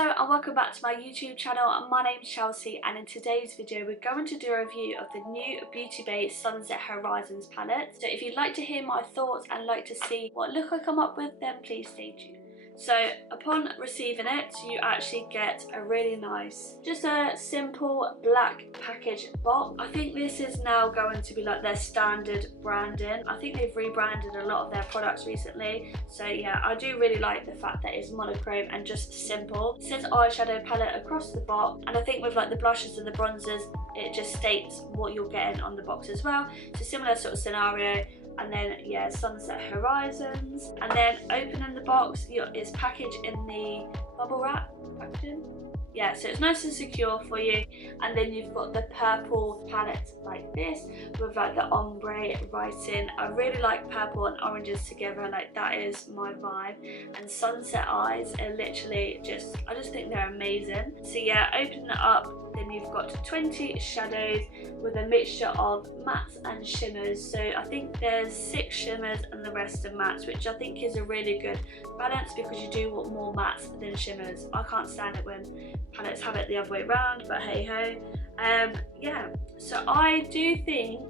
Hello and welcome back to my YouTube channel. My name's Chelsea, and in today's video we're going to do a review of the new Beautybay Sunset Horizons palette. So if you'd like to hear my thoughts and like to see what look I come up with, then please stay tuned. So upon receiving it, you actually get a really nice, just a simple black package box. I think this is now going to be like their standard branding. I think they've rebranded a lot of their products recently. So yeah, I do really like the fact that it's monochrome and just simple. It says eyeshadow palette across the box, and I think with like the blushes and the bronzers, it just states what you're getting on the box as well. So similar sort of scenario. And then yeah, Sunset Horizons, and then opening the box, it's packaged in the bubble wrap packaging. Yeah, so it's nice and secure for you. And then you've got the purple palette like this with like the ombre writing. I really like purple and oranges together, like that is my vibe. And sunset eyes are literally just, I just think they're amazing. So yeah, open it up, then you've got 20 shadows with a mixture of mattes and shimmers. So I think there's 6 shimmers and the rest are mattes, which I think is a really good balance because you do want more mattes than shimmers. I can't stand it when palettes have it the other way around, but hey ho. Yeah, so I do think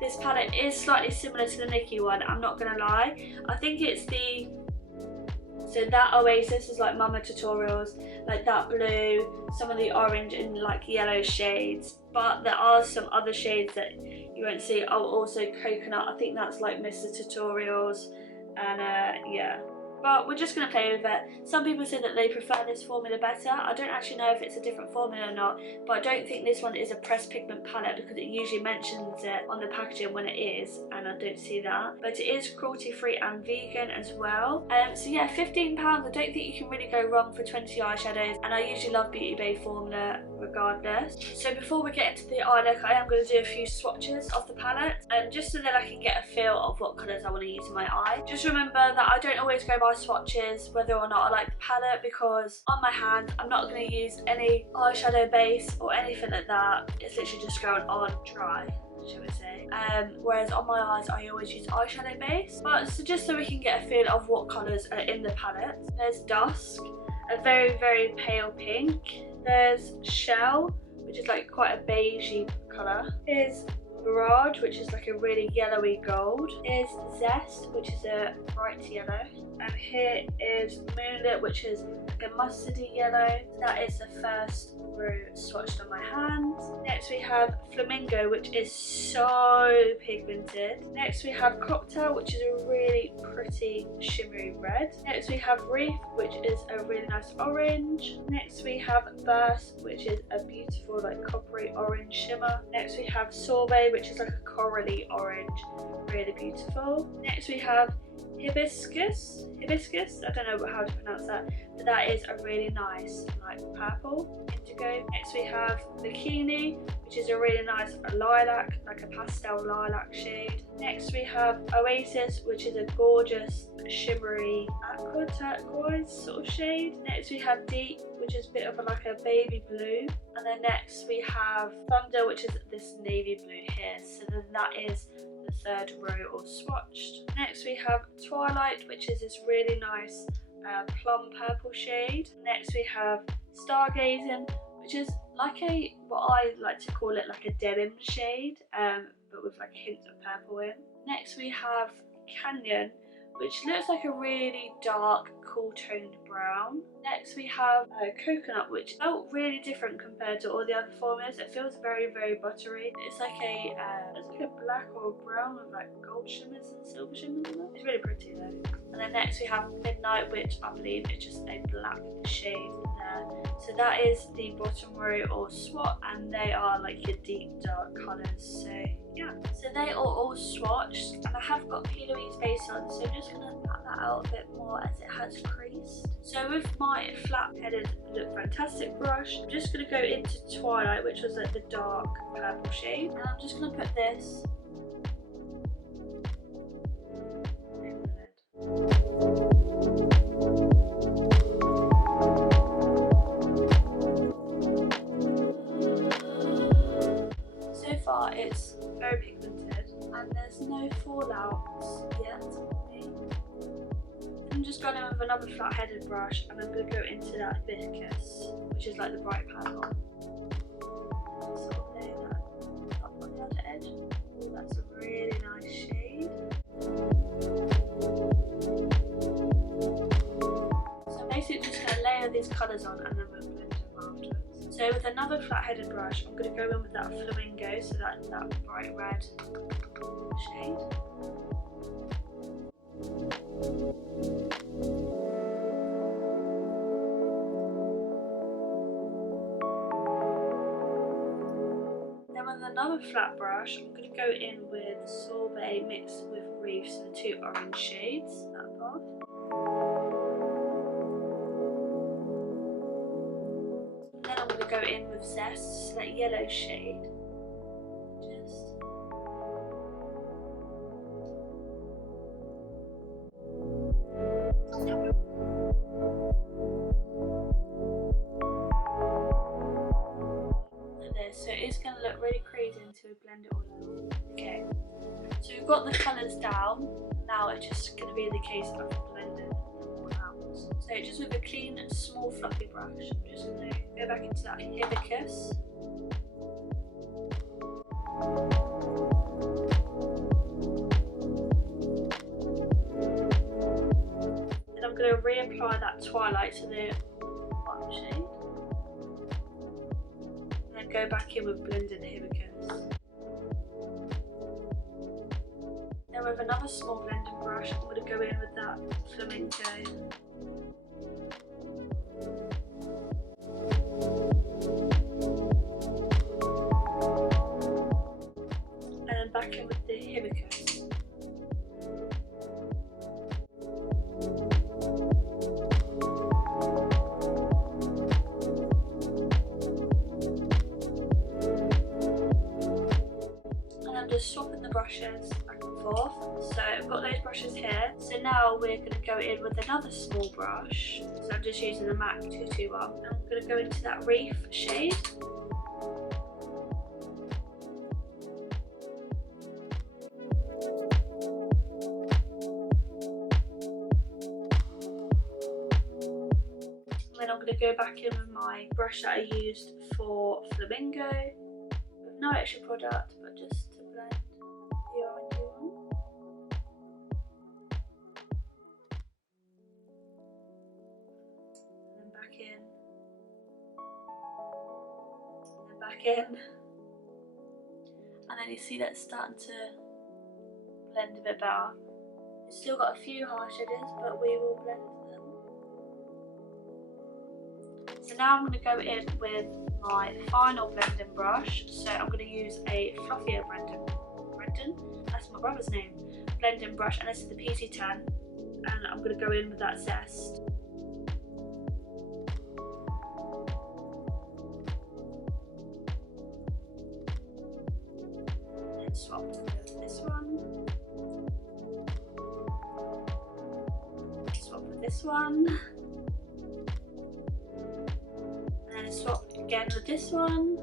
this palette is slightly similar to the Nikki one, I'm not gonna lie. I think it's the, so that Oasis is like Mama Tutorials, like that blue, some of the orange and like yellow shades, but there are some other shades that you won't see. Oh, also Coconut, I think that's like Mr. Tutorials, and yeah. But we're just going to play with it. Some people say that they prefer this formula better. I don't actually know if it's a different formula or not, but I don't think this one is a pressed pigment palette because it usually mentions it on the packaging when it is, and I don't see that. But it is cruelty free and vegan as well. So yeah, £15. I don't think you can really go wrong for 20 eyeshadows, and I usually love Beautybay formula regardless. So before we get into the eye look, I am going to do a few swatches of the palette, just so that I can get a feel of what colours I want to use in my eye. Just remember that I don't always go by swatches whether or not I like the palette, because on my hand I'm not going to use any eyeshadow base or anything like that. It's literally just going on dry, shall we say. Whereas on my eyes I always use eyeshadow base. But so just so we can get a feel of what colours are in the palette, there's Dusk, a very very pale pink. There's Shell, which is like quite a beigey colour. There's Barrage, which is like a really yellowy gold. Is Zest, which is a bright yellow. And here is Moonlit, which is like a mustardy yellow. That is the first row swatched on my hand. Next we have Flamingo, which is so pigmented. Next we have Cocktail, which is a really pretty shimmery red. Next we have Reef, which is a really nice orange. Next we have Burst, which is a beautiful like coppery orange shimmer. Next we have Sorbet, which is like a corally orange, really beautiful. Next we have Hibiscus, I don't know how to pronounce that, but that is a really nice like purple, indigo. Next we have Bikini, which is a really nice lilac, like a pastel lilac shade. Next we have Oasis, which is a gorgeous shimmery aqua turquoise sort of shade. Next we have Deep, which is a bit of like a baby blue. And then next we have Thunder, which is this navy blue here. So then that is the third row all swatched. Next we have Twilight, which is this really nice plum purple shade. Next we have Stargazing, which is like a, what I like to call it, like a denim shade, but with like a hint of purple in. Next we have Canyon, which looks like a really dark, cool toned brown. Next we have Coconut, which felt really different compared to all the other formulas. It feels very, very buttery. It's like a black or a brown with like gold shimmers and silver shimmers in it. It's really pretty though. And then next we have Midnight, which I believe is just a black shade there. So that is the bottom row or swatch, and they are like your deep dark colours. So yeah, so they are all swatched, and I have got P. Louise base on, so I'm just going to pat that out a bit more as it has creased. So with my flat headed Look Fantastic brush, I'm just going to go into Twilight, which was like the dark purple shade, and I'm just going to put this in the lid. So far it's very pigmented and there's no fallouts yet. I'm just going in with another flat-headed brush, and I'm going to go into that hibiscus, which is like the bright panel. Sort of lay that up on the outer edge. Ooh, that's a really nice shade. So I'm basically just going to layer these colours on, and then we'll blend them afterwards. So with another flat-headed brush, I'm going to go in with that flamingo, so that bright red shade. Then with another flat brush, I'm going to go in with Sorbet mixed with Reef, so the two orange shades, that above. And then I'm going to go in with Zest, so that yellow shade. So it is going to look really crazy until we blend it all out. Okay, so we've got the colours down. Now it's just going to be the case of blending them all out. So just with a clean, small, fluffy brush, I'm just going to go back into that hibiscus. And I'm going to reapply that Twilight to the bottom shade. Go back in with blended hibiscus. Then with another small blending brush, I'm going to go in with that flamingo. And then back in with the hibiscus. Just swapping the brushes back and forth. So I've got those brushes here. So now we're going to go in with another small brush. So I'm just using the MAC 221. I'm going to go into that Reef shade. And then I'm going to go back in with my brush that I used for Flamingo. With no extra product, but just the orangey one. And then back in. And then back in. And then you see that it's starting to blend a bit better. It's still got a few harsh edges, but we will blend them. So now I'm going to go in with my final blending brush. So I'm going to use a fluffier that's my brother's name, blending brush, and this is the PC10, and I'm going to go in with that Zest. Then swap with this one, swap with this one, and then swap again with this one.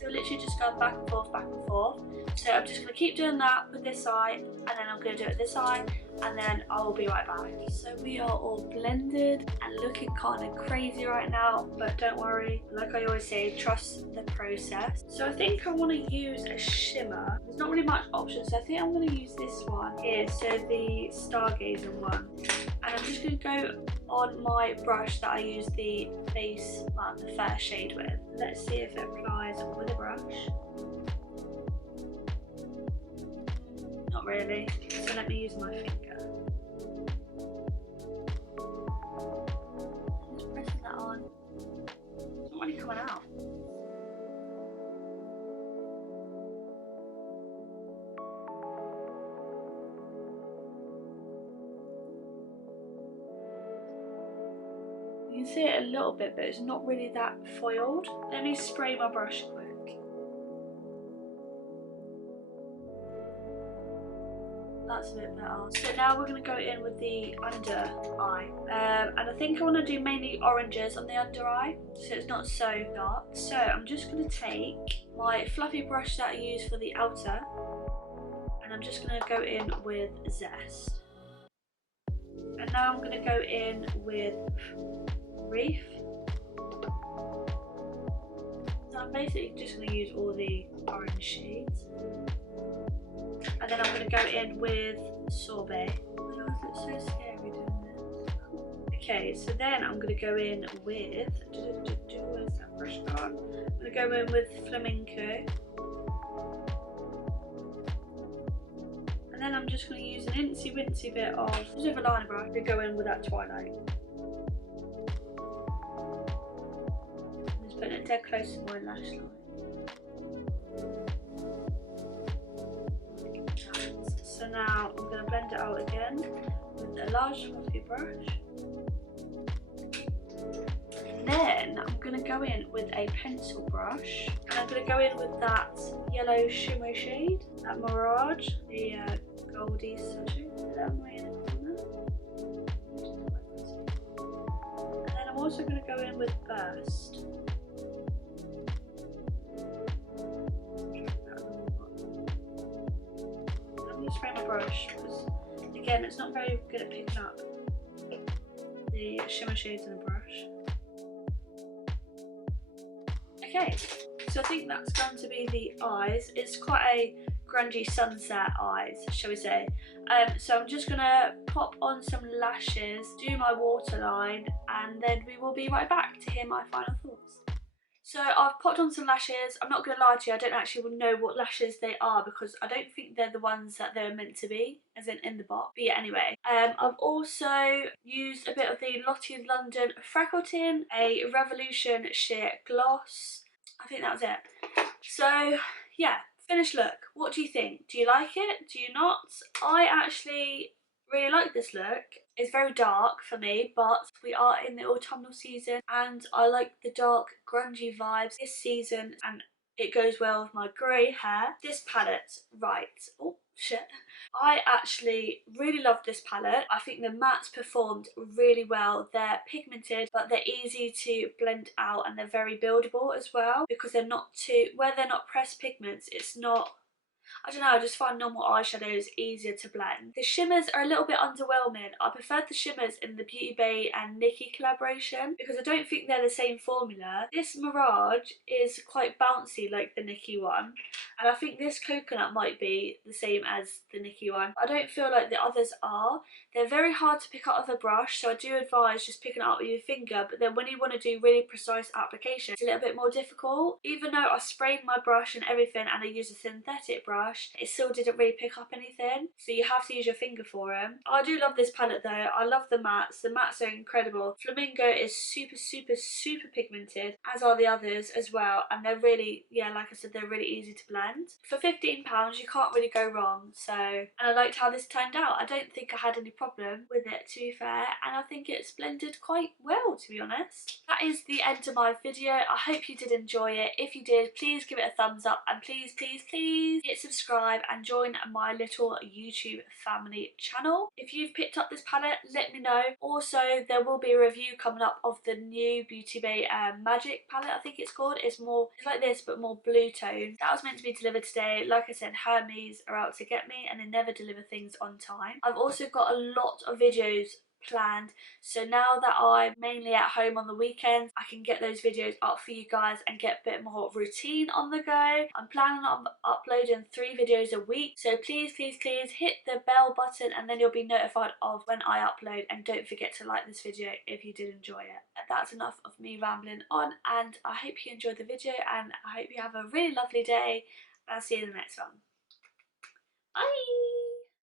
So literally just going back and forth, back and forth. So I'm just going to keep doing that with this eye, and then I'm going to do it this eye, and then I will be right back. So we are all blended and looking kind of crazy right now, but don't worry, like I always say, trust the process. So I think I want to use a shimmer. There's not really much options, so I think I'm going to use this one here, so the Stargazing one. And I'm just going to go on my brush that I use the base, well, the fair shade with. Let's see if it applies with a brush. Not really, so let me use my finger. Just pressing that on. It's not really coming out. You can see it a little bit, but it's not really that foiled. Let me spray my brush quick. That's a bit better. So now we're going to go in with the under eye. And I think I want to do mainly oranges on the under eye, so it's not so dark. So I'm just going to take my fluffy brush that I use for the outer, and I'm just going to go in with Zest. And now I'm going to go in with Reef. So I'm basically just going to use all the orange shades. And then I'm going to go in with Sorbet. Why is it so scary doing this? Okay, so then I'm going to go in with, where's that brush gone? I'm going to go in with Flamenco. And then I'm just going to use an incy wincy bit of silver liner brush to go in with that Twilight. I'm just putting it dead close to my lash line. So now I'm going to blend it out again with a large fluffy brush. Then I'm going to go in with a pencil brush, and I'm going to go in with that yellow shimmer shade, that Mirage, the Goldie Sashi. Put that on my inner corner. And then I'm also going to go in with Burst. I'm going to spray my brush because, again, it's not very good at picking up the shimmer shades in the brush. Okay, so I think that's going to be the eyes. It's quite a grungy sunset eyes, shall we say. So I'm just going to pop on some lashes, do my waterline, and then we will be right back to hear my final thoughts. So I've popped on some lashes. I'm not going to lie to you, I don't actually know what lashes they are because I don't think they're the ones that they're meant to be, as in the box. But yeah, anyway. I've also used a bit of the Lottie London Freckle Tint, a Revolution Sheer Gloss. I think that was it. So yeah, finished look. What do you think? Do you like it? Do you not? I actually really like this look. It's very dark for me, but we are in the autumnal season and I like the dark grungy vibes this season, and it goes well with my grey hair. This palette, right, oh shit. I actually really love this palette. I think the mattes performed really well. They're pigmented, but they're easy to blend out and they're very buildable as well because they're not too, where they're not pressed pigments, it's not, I don't know, I just find normal eyeshadows easier to blend. The shimmers are a little bit underwhelming. I preferred the shimmers in the Beautybay and Nicki collaboration because I don't think they're the same formula. This Mirage is quite bouncy like the Nicki one, and I think this coconut might be the same as the Nicki one. I don't feel like the others are. They're very hard to pick up with a brush, so I do advise just picking it up with your finger, but then when you want to do really precise application, it's a little bit more difficult. Even though I sprayed my brush and everything and I used a synthetic brush, it still didn't really pick up anything, so you have to use your finger for them. I do love this palette though. I love the mattes. The mattes are incredible. Flamingo is super pigmented, as are the others as well, and they're really, yeah, like I said, they're really easy to blend. For £15 you can't really go wrong. So, and I liked how this turned out. I don't think I had any problem with it, to be fair, and I think it's blended quite well, to be honest. That is the end of my video. I hope you did enjoy it. If you did, please give it a thumbs up, and please hit subscribe and join my little YouTube family channel. If you've picked up this palette, let me know. Also, there will be a review coming up of the new Beautybay Magic palette, I think it's called. It's like this but more blue tone. That was meant to be delivered today. Like I said, Hermes are out to get me and they never deliver things on time. I've also got a lot of videos planned, so now that I'm mainly at home on the weekends, I can get those videos up for you guys and get a bit more routine on the go. I'm planning on uploading 3 videos a week, so please hit the bell button and then you'll be notified of when I upload, and don't forget to like this video if you did enjoy it. That's enough of me rambling on, and I hope you enjoyed the video and I hope you have a really lovely day, and I'll see you in the next one. Bye!